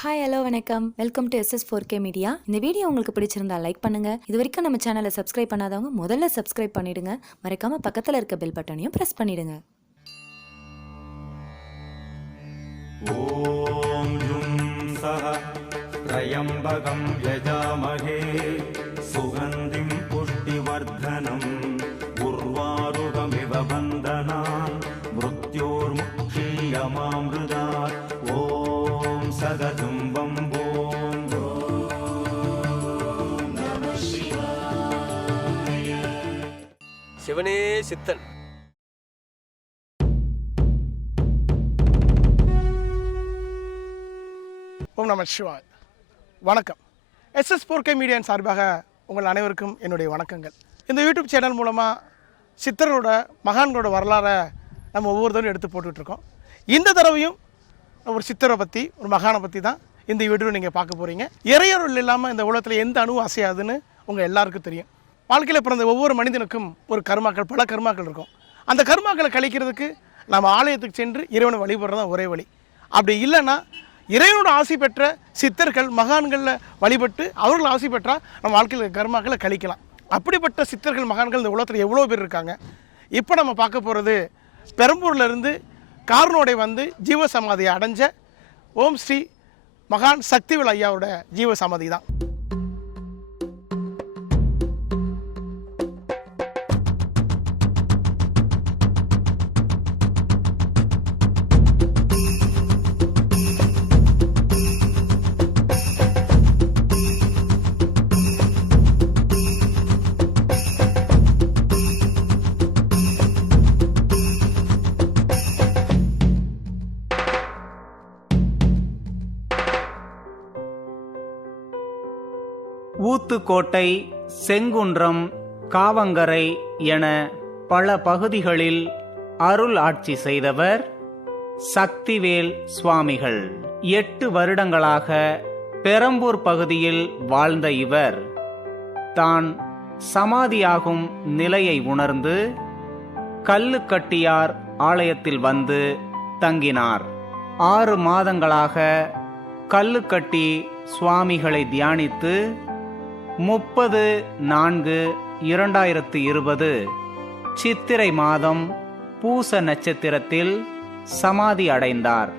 Hi hello வணக்கம் welcome to SS four K media இந்த video உங்களுக்கு பிடிச்சிருந்தா லைக் பண்ணுங்க இது வரைக்கும் நம்ம சேனலை சப்ஸ்கிரைப் பண்ணாதவங்க முதல்ல சப்ஸ்கிரைப் பண்ணிடுங்க மறக்காம பக்கத்தில் இருக்க பெல் பட்டனையும் ப்ரெஸ் பண்ணிடுங்க ॐ जुं सः त्र्यम्बकं यजामहे सुगन्धिं पुष्टिवर्धनम् उर्वारुकमिव बन्धनान् मृत्योर्मुक्षीयमामृतात् ஜகதும்பம் போம் சிவனே சித்தன். ஓம் நம சிவாய். வணக்கம். எஸ்எஸ் போர்க்கை மீடியன் சார்பாக உங்கள் அனைவருக்கும் என்னுடைய வணக்கங்கள். இந்த யூடியூப் சேனல் மூலமாக சித்தரோட மகான்களோட வரலாறை நம்ம ஒவ்வொருத்தரும் எடுத்து போட்டுக்கிட்டு இருக்கோம். இந்த தடவையும் ஒரு சித்தரை பற்றி ஒரு மகானை பற்றி தான் இந்த வீடியோ நீங்கள் பார்க்க போகிறீங்க இறையருள் இல்லாமல் இந்த உலகத்தில் எந்த அணுவும் அசையாதுன்னு உங்கள் எல்லாருக்கும் தெரியும். வாழ்க்கையில் பிறந்த ஒவ்வொரு மனிதனுக்கும் ஒரு கர்மாக்கள் பல கர்மாக்கள் இருக்கும். அந்த கர்மாக்களை கழிக்கிறதுக்கு நம்ம ஆலயத்துக்கு சென்று இறைவனை வழிபடுறது தான் ஒரே வழி. அப்படி இல்லைன்னா இறைவனோட ஆசை பெற்ற சித்தர்கள் மகான்களில் வழிபட்டு அவர்கள் ஆசை பெற்றால் நம்ம வாழ்க்கையில் இருக்க கர்மாக்களை கழிக்கலாம். அப்படிப்பட்ட சித்தர்கள் மகான்கள் இந்த உலகத்தில் எவ்வளோ பேர் இருக்காங்க? இப்போ நம்ம பார்க்க போகிறது பெரம்பூர்லேருந்து கார்னோடை வந்து ஜீவசமாதியை அடைஞ்ச ஓம் ஸ்ரீ மகான் சக்திவேல் ஐயாவோட ஜீவ சமாதி தான் ஊத்துக்கோட்டை செங்குன்றம் காவங்கரை என பல பகுதிகளில் அருள் ஆட்சி செய்தவர் சக்திவேல் சுவாமிகள். எட்டு வருடங்களாக பெரம்பூர் பகுதியில் வாழ்ந்த இவர். தான் சமாதியாகும் நிலையை உணர்ந்து கல்லுக்கட்டியார் ஆலயத்தில் வந்து தங்கினார். ஆறு மாதங்களாக கல்லுக்கட்டி சுவாமிகளை தியானித்து முப்பது நான்கு இரண்டாயிரத்து இருபது. சித்திரை மாதம் பூச நட்சத்திரத்தில் சமாதி அடைந்தார்.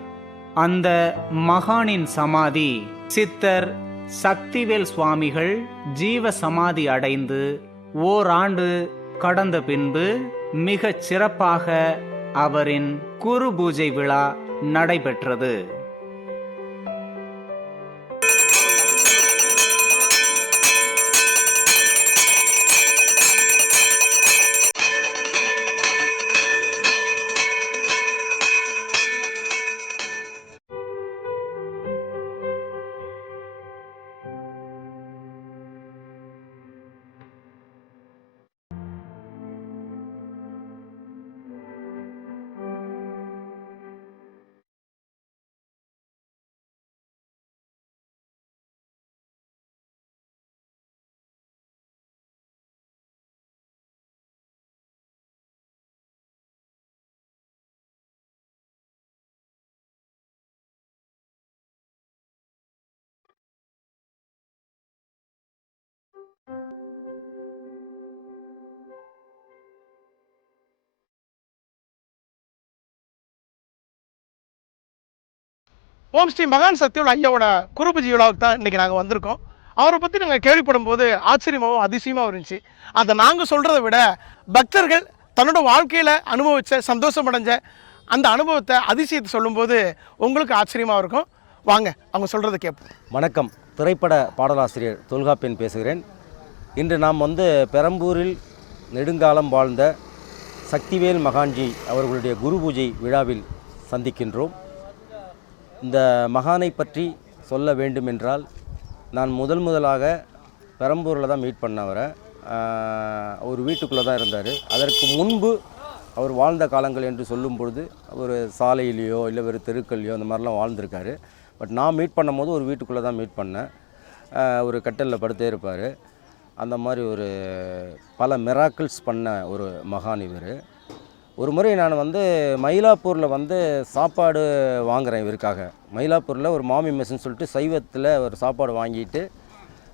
அந்த மகானின் சமாதி சித்தர் சக்திவேல் சுவாமிகள் ஜீவ சமாதி அடைந்து ஓராண்டு கடந்த பின்பு மிகச் சிறப்பாக அவரின் குரு பூஜை விழா நடைபெற்றது. ஓம் ஸ்ரீ மகான் சக்தியோட ஐயாவோட குருபுஜி விழாவுக்கு தான் இன்றைக்கி நாங்கள் வந்திருக்கோம். அவரை பற்றி நாங்கள் கேள்விப்படும் போது ஆச்சரியமாகவும் அதிசயமாகவும் இருந்துச்சு. அதை நாங்கள் சொல்கிறத விட பக்தர்கள் தன்னோட வாழ்க்கையில் அனுபவித்த சந்தோஷம் அடைஞ்ச அந்த அனுபவத்தை அதிசயத்தை சொல்லும்போது உங்களுக்கு ஆச்சரியமாக இருக்கும். வாங்க அவங்க சொல்கிறத கேட்போம் வணக்கம். திரைப்பட பாடலாசிரியர் தொல்காப்பியன் பேசுகிறேன். இன்று நாம் வந்து பெரம்பூரில் நெடுங்காலம் வாழ்ந்த சக்திவேல் மகான்ஜி அவர்களுடைய குரு பூஜை விழாவில் சந்திக்கின்றோம். இந்த மகானை பற்றி சொல்ல வேண்டுமென்றால் நான் முதல் முதலாக பெரம்பூரில் தான் மீட் பண்ண அவரை. ஒரு வீட்டுக்குள்ளே தான் இருந்தார். அதற்கு முன்பு அவர் வாழ்ந்த காலங்கள் என்று சொல்லும் பொழுது ஒரு சாலையிலேயோ இல்லை ஒரு தெருக்கள்லையோ அந்த மாதிரிலாம் வாழ்ந்திருக்காரு. பட் நான் மீட் பண்ணும்போது ஒரு வீட்டுக்குள்ளே தான் மீட் பண்ணேன். ஒரு கட்டலில் படுத்தே இருப்பார். அந்த மாதிரி ஒரு பல மிராக்கிள்ஸ் பண்ண ஒரு மகான் இவர். ஒரு முறை நான் வந்து மயிலாப்பூரில் வந்து சாப்பாடு வாங்குறேன் இவருக்காக. மயிலாப்பூரில் ஒரு மாமி மெஸ்ஸுன்னு சொல்லிட்டு சைவத்தில் ஒரு சாப்பாடு வாங்கிட்டு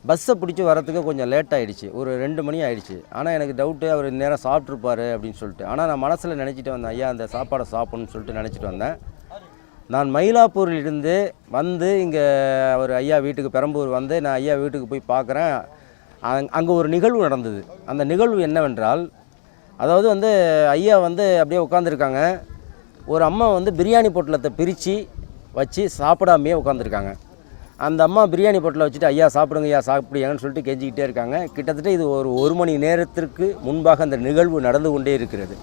பஸ்ஸை பிடிச்சி வரத்துக்கு கொஞ்சம் லேட் ஆகிடுச்சு ஒரு ரெண்டு மணி ஆகிடுச்சு ஆனால் எனக்கு டவுட்டு அவர் நேரம் சாப்பிட்ருப்பாரு அப்படின்னு சொல்லிட்டு. ஆனால் நான் மனசில் நினச்சிட்டு வந்தேன் ஐயா அந்த சாப்பாடை சாப்பிட்ணுன்னு சொல்லிட்டு நினச்சிட்டு வந்தேன். நான் மயிலாப்பூரில் இருந்து வந்து இங்கே ஒரு ஐயா வீட்டுக்கு பெரம்பூர் வந்து நான் ஐயா வீட்டுக்கு போய் பார்க்குறேன் அங்கே ஒரு நிகழ்வு நடந்தது. அந்த நிகழ்வு என்னவென்றால் அதாவது வந்து ஐயா வந்து அப்படியே உட்காந்துருக்காங்க ஒரு அம்மா வந்து பிரியாணி பொட்டலத்தை பிரித்து வச்சு சாப்பிடாமையே உட்காந்துருக்காங்க அந்த அம்மா பிரியாணி பொட்டலை வச்சுட்டு ஐயா சாப்பிடுங்க ஐயா சாப்பிடுங்கன்னு சொல்லிட்டு கெஞ்சிக்கிட்டே இருக்காங்க. கிட்டத்தட்ட இது ஒரு ஒரு மணி நேரத்திற்கு முன்பாக அந்த நிகழ்வு நடந்து கொண்டே இருக்கிறது.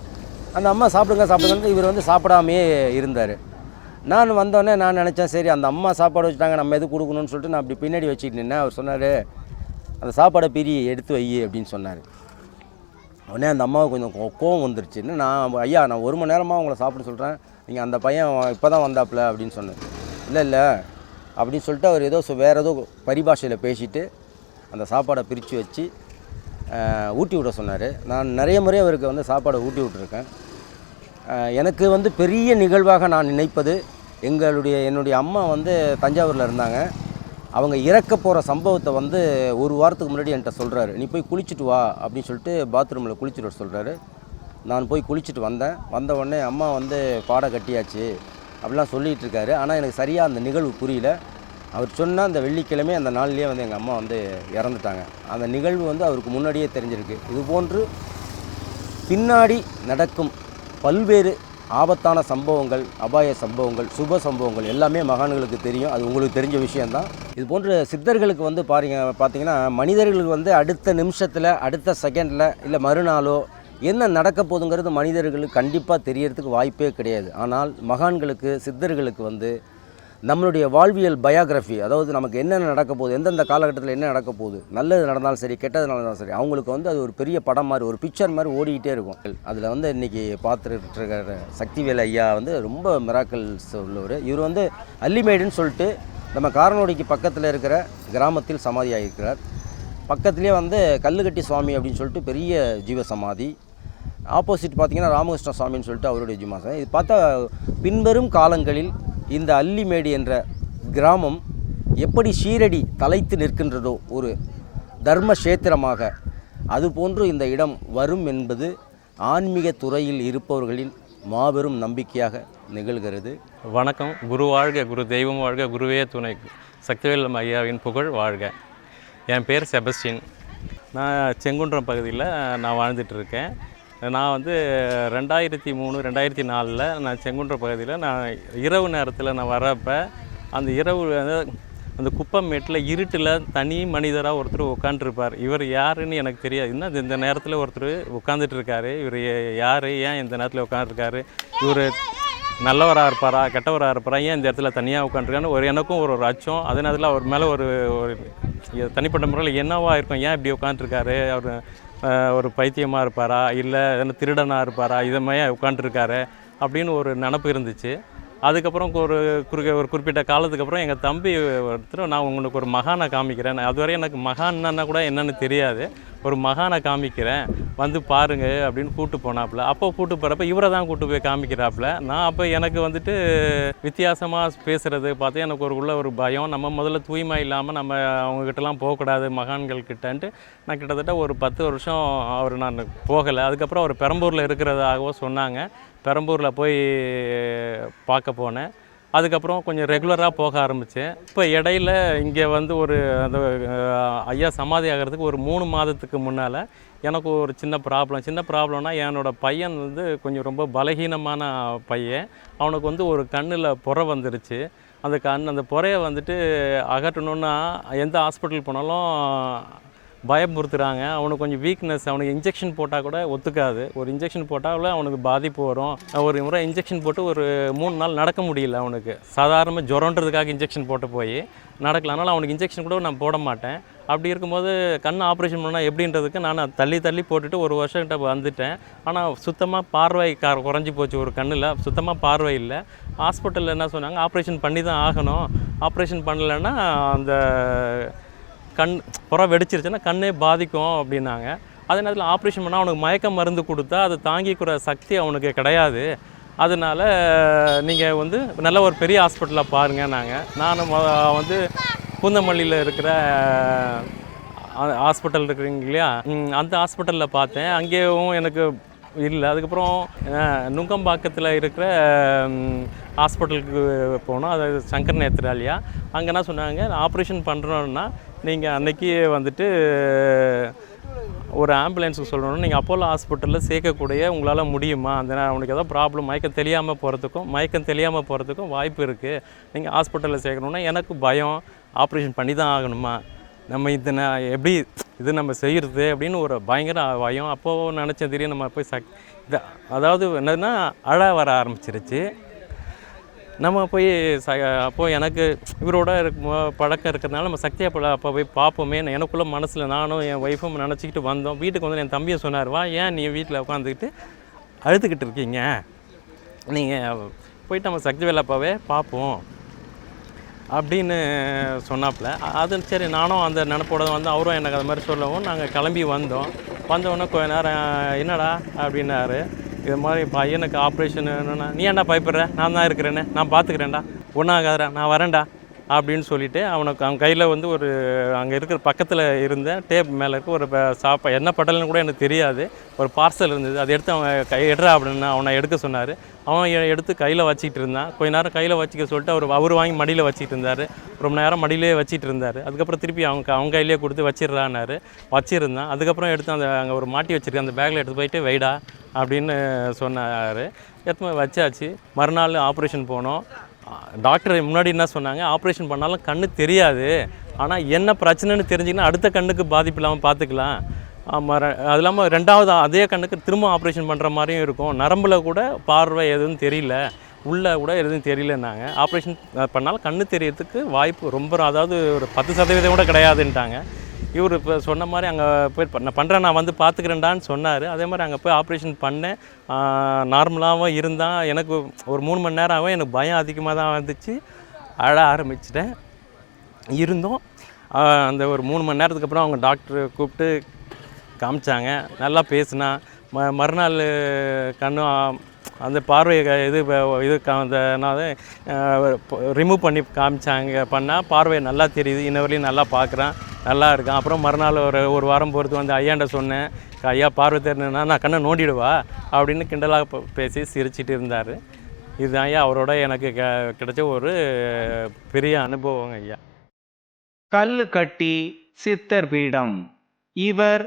அந்த அம்மா சாப்பிடுங்க சாப்பிடுங்கன்னு இவர் வந்து சாப்பிடாமையே இருந்தார். நான் வந்தோடனே நான் நினச்சேன் சரி அந்த அம்மா சாப்பாடு வச்சுட்டாங்க நம்ம எது கொடுக்கணும்னு சொல்லிட்டு நான் அப்படி பின்னாடி வச்சுட்டு நின்னேன். அவர் சொன்னார் அந்த சாப்பாடை பிரி எடுத்து வை அப்படின்னு சொன்னார். உடனே அந்த அம்மாவுக்கு கொஞ்சம் கோ- கோவம் வந்துருச்சுன்னு நான் ஐயா நான் ஒரு மணி நேரமாக உங்களை சாப்பிட சொல்கிறேன் நீங்கள் அந்த பையன் இப்போ தான் வந்தாப்புல அப்படின்னு சொன்னேன். இல்லை இல்லை அப்படின்னு சொல்லிட்டு அவர் ஏதோ வேறு ஏதோ பரிபாஷையில் பேசிட்டு அந்த சாப்பாடை பிரித்து வச்சு ஊட்டி விட சொன்னார். நான் நிறைய முறை அவருக்கு வந்து சாப்பாடை ஊட்டி விட்டுருக்கேன். எனக்கு வந்து பெரிய நிகழ்வாக நான் நினைப்பது எங்களுடைய என்னுடைய அம்மா வந்து தஞ்சாவூரில் இருந்தாங்க. அவங்க இறக்க போகிற சம்பவத்தை வந்து ஒரு வாரத்துக்கு முன்னாடி என்கிட்ட சொல்கிறாரு நீ போய் குளிச்சுட்டு வா அப்படின்னு சொல்லிட்டு பாத்ரூமில் குளிச்சுட்டு வர சொல்கிறாரு நான் போய் குளிச்சுட்டு வந்தேன். வந்த உடனே அம்மா வந்து பாடம் கட்டியாச்சு அப்படிலாம் சொல்லிகிட்டு இருக்காரு. ஆனால் எனக்கு சரியாக அந்த நிகழ்வு புரியல. அவர் சொன்னால் அந்த வெள்ளிக்கிழமை அந்த நாள்லேயே வந்து எங்கள் அம்மா வந்து இறந்துட்டாங்க. அந்த நிகழ்வு வந்து அவருக்கு முன்னாடியே தெரிஞ்சிருக்கு. இது போன்று பின்னாடி நடக்கும் பல்வேறு ஆபத்தான சம்பவங்கள் அபாய சம்பவங்கள் சுப சம்பவங்கள் எல்லாமே மகான்களுக்கு தெரியும். அது உங்களுக்கு தெரிஞ்ச விஷயந்தான் இது போன்ற சித்தர்களுக்கு வந்து பாருங்க பார்த்தீங்கன்னா மனிதர்களுக்கு வந்து அடுத்த நிமிஷத்தில் அடுத்த செகண்டில் இல்லை மறுநாளோ என்ன நடக்க போதுங்கிறது மனிதர்களுக்கு கண்டிப்பாக தெரியறதுக்கு வாய்ப்பே கிடையாது. ஆனால் மகான்களுக்கு சித்தர்களுக்கு வந்து நம்மளுடைய வாழ்வியல் பயோகிராஃபி அதாவது நமக்கு என்னென்ன நடக்க போகுது எந்தெந்த காலகட்டத்தில் என்ன நடக்க போகுது நல்லது நடந்தாலும் சரி கெட்டது நடந்தாலும் சரி அவங்களுக்கு வந்து அது ஒரு பெரிய படம் மாதிரி ஒரு பிக்சர் மாதிரி ஓடிக்கிட்டே இருக்கும். அதில் வந்து இன்றைக்கி பார்த்துட்டு இருக்கிற சக்திவேல் ஐயா வந்து ரொம்ப மிராக்கல்ஸ் உள்ளவர். இவர் வந்து அல்லிமேடுன்னு சொல்லிட்டு நம்ம காரனோடிக்கு பக்கத்தில் இருக்கிற கிராமத்தில் சமாதி ஆகியிருக்கிறார் பக்கத்துலேயே வந்து கல்லுக்கட்டி சுவாமி அப்படின்னு சொல்லிட்டு பெரிய ஜீவ சமாதி ஆப்போசிட் பார்த்திங்கன்னா ராமகிருஷ்ண சுவாமின்னு சொல்லிட்டு அவருடைய ஜிமாசம் இது பார்த்தா பின்வரும் காலங்களில் இந்த அல்லிமேடு என்ற கிராமம் எப்படி ஷீரடி தலைத்து நிற்கின்றதோ ஒரு தர்ம கஷேத்திரமாக அதுபோன்று இந்த இடம் வரும் என்பது ஆன்மீக துறையில் இருப்பவர்களின் மாபெரும் நம்பிக்கையாக நிகழ்கிறது. வணக்கம். குரு வாழ்க குரு தெய்வம் வாழ்க குருவே துணை. சக்திவேல் ஐயாவின் புகழ் வாழ்க. என் பேர் செபஸ்டின். நான் செங்குன்றம் பகுதியில் நான் வாழ்ந்துட்டுருக்கேன் நான் வந்து ரெண்டாயிரத்தி மூணு ரெண்டாயிரத்தி நாலில் நான் செங்குன்ற பகுதியில் நான் இரவு நேரத்தில் நான் வர்றப்போ அந்த இரவு அந்த அந்த குப்பமேட்டில் இருட்டில் தனி மனிதராக ஒருத்தர் உட்காந்துருப்பார் இவர் யாருன்னு எனக்கு தெரியாது. என்ன இந்த நேரத்தில் ஒருத்தர் உட்காந்துட்டு இருக்காரு. இவர் யார்? ஏன் இந்த நேரத்தில் உட்காந்துருக்காரு இவர் நல்லவராக இருப்பாரா? கெட்டவராக இருப்பாரா? ஏன் இந்த இடத்துல தனியாக உட்காந்துருக்கான்னு ஒரு எனக்கும் ஒரு ஒரு அச்சம். அதே நேரத்தில் அவர் மேலே ஒரு ஒரு தனிப்பட்ட முறையில் என்னவாக இருக்கும்? ஏன் இப்படி உட்காந்துருக்காரு அவர் ஒரு பைத்தியமாக இருப்பாரா? இல்லை எதனா திருடனாக இருப்பாரா? இதை மாதிரி உட்காண்ட்ருக்காரு அப்படின்னு ஒரு நினப்பு இருந்துச்சு. அதுக்கப்புறம் ஒரு குறுக்க ஒரு குறிப்பிட்ட காலத்துக்கு அப்புறம் எங்கள் தம்பி ஒருத்தர் நான் உங்களுக்கு ஒரு மகானை காமிக்கிறேன். அதுவரை எனக்கு மகான்னா கூட என்னன்னு தெரியாது. ஒரு மகானை காமிக்கிறேன். வந்து பாருங்க அப்படின்னு கூட்டு போனாப்புல. அப்போ கூட்டு போகிறப்ப இவரை தான் கூட்டு போய் காமிக்கிறாப்புல. நான் அப்போ எனக்கு வந்துட்டு வித்தியாசமாக பேசுகிறது பார்த்து எனக்கு ஒரு உள்ள ஒரு பயம். நம்ம முதல்ல தூய்மை இல்லாமல் நம்ம அவங்கக்கிட்டலாம் போகக்கூடாது மகான்கள் கிட்டன்ட்டு நான் கிட்டத்தட்ட ஒரு பத்து வருஷம் அவர் நான் போகலை. அதுக்கப்புறம் அவர் பெரம்பூரில் இருக்கிறதாகவோ சொன்னாங்க. பெரம்பூரில் போய் பார்க்க போனேன். அதுக்கப்புறம் கொஞ்சம் ரெகுலராக போக ஆரம்பித்தேன் இப்போ இடையில இங்கே வந்து ஒரு அந்த ஐயா சமாதி ஆகிறதுக்கு ஒரு மூணு மாதத்துக்கு முன்னால் எனக்கு ஒரு சின்ன ப்ராப்ளம் சின்ன ப்ராப்ளம்னா என்னோட பையன் வந்து கொஞ்சம் ரொம்ப பலகீனமான பையன். அவனுக்கு வந்து ஒரு கண்ணில் புற வந்துருச்சு. அந்த கண் அந்த புறையை வந்துட்டு அகற்றணுன்னா எந்த ஹாஸ்பிட்டல் போனாலும் பயமுறுத்துறாங்க. அவனுக்கு கொஞ்சம் வீக்னஸ் அவனுக்கு இன்ஜெக்ஷன் போட்டால் கூட ஒத்துக்காது. ஒரு இன்ஜெக்ஷன் போட்டால் அவனுக்கு பாதிப்பு வரும். ஒரு முறை இன்ஜெக்ஷன் போட்டு ஒரு மூணு நாள் நடக்க முடியல அவனுக்கு. சாதாரண ஜுரன்றதுக்காக இன்ஜெக்ஷன் போட்டு போய் நடக்கலனால அவனுக்கு இன்ஜெக்ஷன் கூட நான் போட மாட்டேன். அப்படி இருக்கும்போது கண் ஆப்ரேஷன் பண்ணால் எப்படின்றதுக்கு நான் தள்ளி தள்ளி போட்டுட்டு ஒரு வருஷம் கிட்ட வந்துட்டேன். ஆனால் சுத்தமாக பார்வை கார் குறைஞ்சி போச்சு ஒரு கண்ணில். சுத்தமாக பார்வை இல்லை. ஹாஸ்பிட்டலில் என்ன சொன்னாங்க? ஆப்ரேஷன் பண்ணி தான் ஆகணும். ஆப்ரேஷன் பண்ணலைன்னா அந்த கண் புறம் வெடிச்சிருச்சுன்னா கண்ணே பாதிக்கும் அப்படின்னாங்க. அதே நேரத்தில் ஆப்ரேஷன் பண்ணால் அவனுக்கு மயக்க மருந்து கொடுத்தா அதை தாங்கிக்கிற சக்தி அவனுக்கு கிடையாது. அதனால் நீங்கள் வந்து நல்ல ஒரு பெரிய ஹாஸ்பிட்டலில் பாருங்கள் நாங்கள் நான் வந்து பூந்தமல்லியில் இருக்கிற ஹாஸ்பிட்டல் இருக்கிறீங்க இல்லையா? அந்த ஹாஸ்பிட்டலில் பார்த்தேன். அங்கேயும் எனக்கு இல்லை. அதுக்கப்புறம் நுங்கம்பாக்கத்தில் இருக்கிற ஹாஸ்பிட்டலுக்கு போனோம். அதாவது சங்கர் நேத்ராலியா அங்கே என்ன சொன்னாங்க? ஆப்ரேஷன் பண்ணுறோன்னா நீங்கள் அன்னைக்கு வந்துட்டு ஒரு ஆம்புலன்ஸுக்கு சொல்லணும்னு நீங்கள் அப்போலோ ஹாஸ்பிட்டலில் சேர்க்கக்கூடிய உங்களால் முடியுமா? அந்த நேரம் அவனுக்கு ஏதாவது ப்ராப்ளம் மயக்கம் தெரியாமல் போகிறதுக்கும் மயக்கம் தெரியாமல் போகிறதுக்கும் வாய்ப்பு இருக்குது நீங்கள் ஹாஸ்பிட்டலில் சேர்க்கணுன்னா எனக்கு பயம். ஆப்ரேஷன் பண்ணி தான் ஆகணுமா? நம்ம இது எப்படி இது நம்ம செய்கிறது அப்படின்னு ஒரு பயங்கர பயம். அப்போது நினச்ச தெரியும் நம்ம போய் சக் இதை அதாவது என்னதுன்னா அழ வர ஆரம்பிச்சிருச்சு. நம்ம போய் ச அப்போது எனக்கு இவரோட இருக்கும் பழக்கம் இருக்கிறதுனால நம்ம சக்தியா போல அப்போ போய் பார்ப்போமே எனக்குள்ள மனசில் நானும் என் ஒய்ஃபும் நினச்சிக்கிட்டு வந்தோம். வீட்டுக்கு வந்து என் தம்பியை சொன்னார் வா ஏன் நீ வீட்டில் உட்காந்துக்கிட்டு அழுதுகிட்டு இருக்கீங்க? நீங்கள் போயிட்டு நம்ம சக்தி வேலைப்பாவே பார்ப்போம். அப்படின்னு சொன்னாப்புல. அது சரி நானும் அந்த நினப்போட வந்து அவரும் எனக்கு அது மாதிரி சொல்லவும் நாங்கள் கிளம்பி வந்தோம். வந்தோடனே கொஞ்ச நேரம் என்னடா? அப்படின்னாரு. இது மாதிரி பையனுக்கு ஆப்ரேஷன் வேணும்னா நீ ஏன்டா பயப்படுற? நான் தான் இருக்கிறேனே. நான் பார்த்துக்கிறேன்டா ஒன்றாகாதரா நான் வரேன்டா. அப்படின்னு சொல்லிட்டு அவனுக்கு அவன் கையில் வந்து ஒரு அங்கே இருக்கிற பக்கத்தில் இருந்த டேப் மேலே இருக்க ஒரு சாப்பா என்ன பட்டல்னு கூட எனக்கு தெரியாது. ஒரு பார்சல் இருந்தது. அதை எடுத்து அவன் கை எடுறா அப்படின்னு அவனை எடுக்க சொன்னார். அவன் எடுத்து கையில் வச்சிட்டு இருந்தான். கொஞ்ச நேரம் கையில் வச்சுக்க சொல்லிட்டு அவர் அவர் வாங்கி மடியில் வச்சிட்டு இருந்தார். ரொம்ப நேரம் மடியிலே வச்சிட்டு இருந்தார். அதுக்கப்புறம் திருப்பி அவங்க அவங்க கையிலே கொடுத்து வச்சிடுறான்னாரு. வச்சிருந்தான். அதுக்கப்புறம் எடுத்து அந்த அங்கே ஒரு மாட்டி வச்சுருக்கேன் அந்த பேக்கில் எடுத்து போயிட்டு வெயிடா அப்படின்னு சொன்னார். எத்தனை வச்சாச்சு? மறுநாள் ஆப்ரேஷன் போனோம். டாக்டர் முன்னாடி என்ன சொன்னாங்க? ஆப்ரேஷன் பண்ணாலும் கண்ணு தெரியாது. ஆனால் என்ன பிரச்சனைன்னு தெரிஞ்சிங்கன்னா அடுத்த கண்ணுக்கு பாதிப்பு இல்லாமல் பார்த்துக்கலாம் ஆமாம் அது இல்லாமல் ரெண்டாவது அதே கண்ணுக்கு திரும்ப ஆப்ரேஷன் பண்ணுற மாதிரியும் இருக்கும். நரம்பில் கூட பார்வை எதுவும் தெரியல. உள்ளே கூட எதுவும் தெரியலன்னாங்க. ஆப்ரேஷன் பண்ணாலும் கண்ணு தெரியறதுக்கு வாய்ப்பு ரொம்ப அதாவது ஒரு பத்து சதவீதம் கூட கிடையாதுன்ட்டாங்க. இவர் இப்போ சொன்ன மாதிரி அங்கே போய் பண்ண பண்ணுறேன் நான் வந்து பார்த்துக்கிறேன்டான்னு சொன்னார். அதே மாதிரி அங்கே போய் ஆப்ரேஷன் பண்ணேன். நார்மலாகவும் இருந்தான். எனக்கு ஒரு மூணு மணி நேரம் ஆகும் எனக்கு பயம் அதிகமாக தான் வந்துச்சு. அழ ஆரம்பிச்சிட்டேன். இருந்தோம். அந்த ஒரு மூணு மணி நேரத்துக்கு அப்புறம் அவங்க டாக்டர் கூப்பிட்டு காமிச்சாங்க. நல்லா பேசினா. ம மறுநாள் கண்ணும் அந்த பார்வை இது இது அந்த என்னது ரிமூவ் பண்ணி காமிச்சாங்க பண்ணால் பார்வை நல்லா தெரியுது. இன்ன வரையும் நல்லா பார்க்குறான். நல்லா இருக்கான். அப்புறம் மறுநாள் ஒரு ஒரு வாரம் பொறுத்து வந்து ஐயாண்ட சொன்னேன். ஐயா பார்வை தெரிஞ்சுன்னா நான் கண்ணை நோண்டிடுவா? அப்படின்னு கிண்டலாக பேசி சிரிச்சிட்டு இருந்தார். இதுதான் ஐயா அவரோட எனக்கு கிடைச்ச ஒரு பெரிய அனுபவங்க ஐயா. கல் கட்டி சித்தர் பீடம். இவர்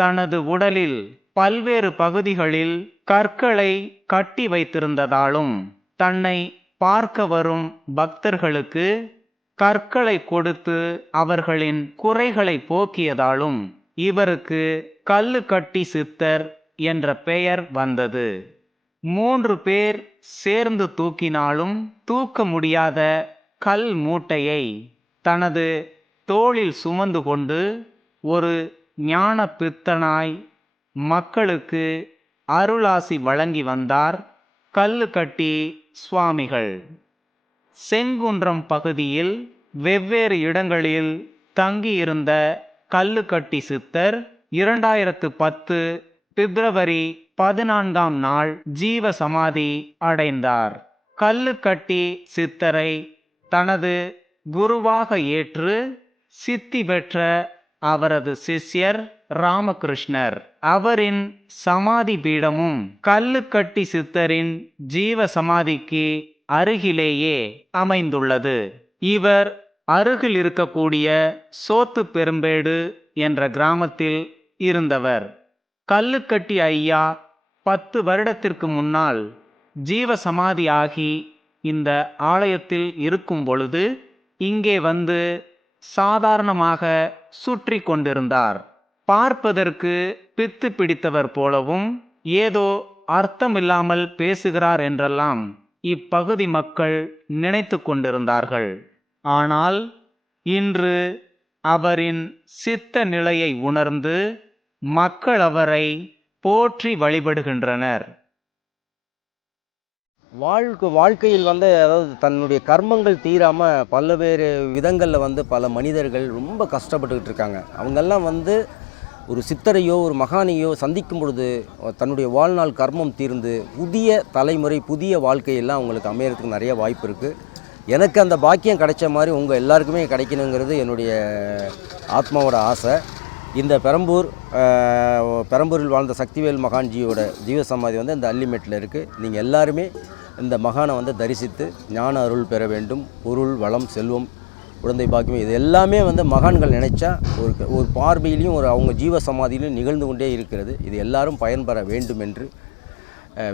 தனது உடலில் பல்வேறு பகுதிகளில் கற்களை கட்டி வைத்திருந்ததாலும் தன்னை பார்க்க வரும் பக்தர்களுக்கு கற்களை கொடுத்து அவர்களின் குறைகளை போக்கியதாலும் இவருக்கு கல்லு கட்டி சித்தர் என்ற பெயர் வந்தது. மூன்று பேர் சேர்ந்து தூக்கினாலும் தூக்க முடியாத கல் மூட்டையை தனது தோளில் சுமந்து கொண்டு ஒரு ஞான பித்தனாய் மக்களுக்கு அருளாசி வழங்கி வந்தார் கல்லுக்கட்டி சுவாமிகள். செங்குன்றம் பகுதியில் வெவ்வேறு இடங்களில் தங்கியிருந்த கல்லுக்கட்டி சித்தர் இரண்டாயிரத்து பத்து பிப்ரவரி பதினான்காம் நாள் ஜீவ சமாதி அடைந்தார் கல்லுக்கட்டி சித்தரை தனது குருவாக ஏற்று சித்தி பெற்ற அவரது சிஷ்யர் ராமகிருஷ்ணர். அவரின் சமாதி பீடமும் கல்லுக்கட்டி சித்தரின் ஜீவ சமாதிக்கு அருகிலேயே அமைந்துள்ளது. இவர் அருகில் இருக்கக்கூடிய சோத்து பெரும்பேடு என்ற கிராமத்தில் இருந்தவர். கல்லுக்கட்டி ஐயா பத்து வருடத்திற்கு முன்னால் ஜீவ சமாதி ஆகி இந்த ஆலயத்தில் இருக்கும் பொழுது இங்கே வந்து சாதாரணமாக சுற்றி கொண்டிருந்தார். பார்ப்பதற்கு பித்து பிடித்தவர் போலவும் ஏதோ அர்த்தமில்லாமல் பேசுகிறார் என்றெல்லாம் இப்பகுதி மக்கள் நினைத்து கொண்டிருந்தார்கள். ஆனால் இன்று அவரின் சித்த நிலையை உணர்ந்து மக்கள் அவரை போற்றி வழிபடுகின்றனர். வாழ்க்கை வாழ்க்கையில் வந்து அதாவது தன்னுடைய கர்மங்கள் தீராமல் பல்வேறு விதங்களில் வந்து பல மனிதர்கள் ரொம்ப கஷ்டப்பட்டுக்கிட்டு இருக்காங்க. அவங்கெல்லாம் வந்து ஒரு சித்தரையோ ஒரு மகானையோ சந்திக்கும் பொழுது தன்னுடைய வாழ்நாள் கர்மம் தீர்ந்து புதிய தலைமுறை புதிய வாழ்க்கையெல்லாம் அவங்களுக்கு அமையறதுக்கு நிறைய வாய்ப்பு இருக்குது எனக்கு அந்த பாக்கியம் கிடைச்ச மாதிரி உங்கள் எல்லாருக்குமே கிடைக்கணுங்கிறது என்னுடைய ஆத்மாவோட ஆசை. இந்த பெரம்பூர் பெரம்பூரில் வாழ்ந்த சக்திவேல் மகான்ஜியோட ஜீவ சமாதி வந்து இந்த அல்லிமேட்டில் இருக்குது நீங்கள் எல்லாருமே இந்த மகானை வந்து தரிசித்து ஞான அருள் பெற வேண்டும். பொருள் வளம் செல்வம் குழந்தை பாக்கியம் இது எல்லாமே வந்து மகான்கள் நினைச்சா ஒரு ஒரு பார்வையிலையும் ஒரு அவங்க ஜீவ சமாதியிலும் நிகழ்ந்து கொண்டே இருக்கிறது. இது எல்லாரும் பயன்பெற வேண்டும் என்று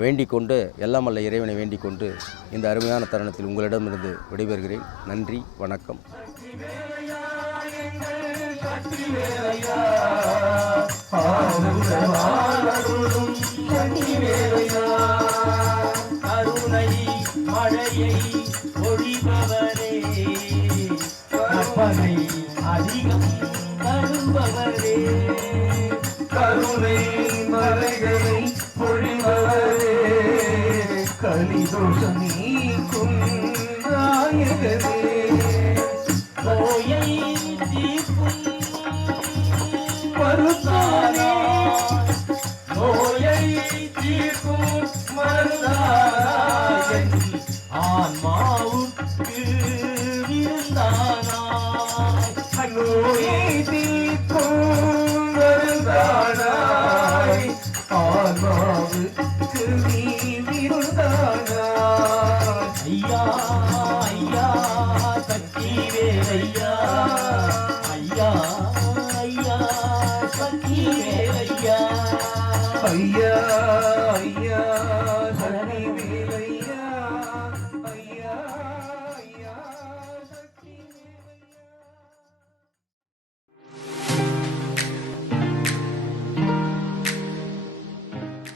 வேண்டிக் கொண்டு எல்லாம் அல்ல இறைவனை வேண்டிக் கொண்டு இந்த அருமையான தருணத்தில் உங்களிடமிருந்து விடைபெறுகிறேன். நன்றி வணக்கம். அருணை மழையை கருணை மலைகளை பொழிவரே கலிதோஷமே. Mm-hmm.